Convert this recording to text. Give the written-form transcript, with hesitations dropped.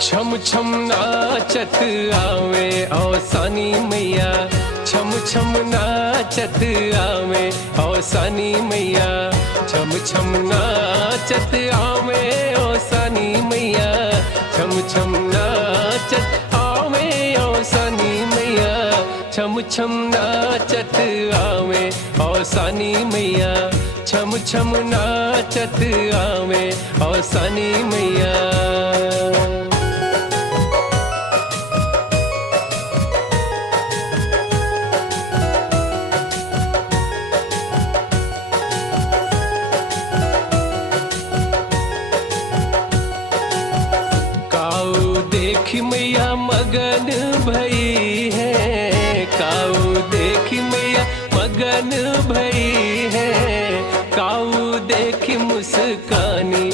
छम छम नाचत आवे औसानी मैया, छम छम नाचत आवे औसानी मैया, छम छम नाचत आवे औसानी मैया, छम छम नाचत आवे औसानी मैया, छम छम नाचत आवे औसानी मैया, छम छम नाचत आवे औसानी मैया। देखी मैया मगन भई है, काऊ देखी मैया मगन भई है, काऊ देखी मुस्कानी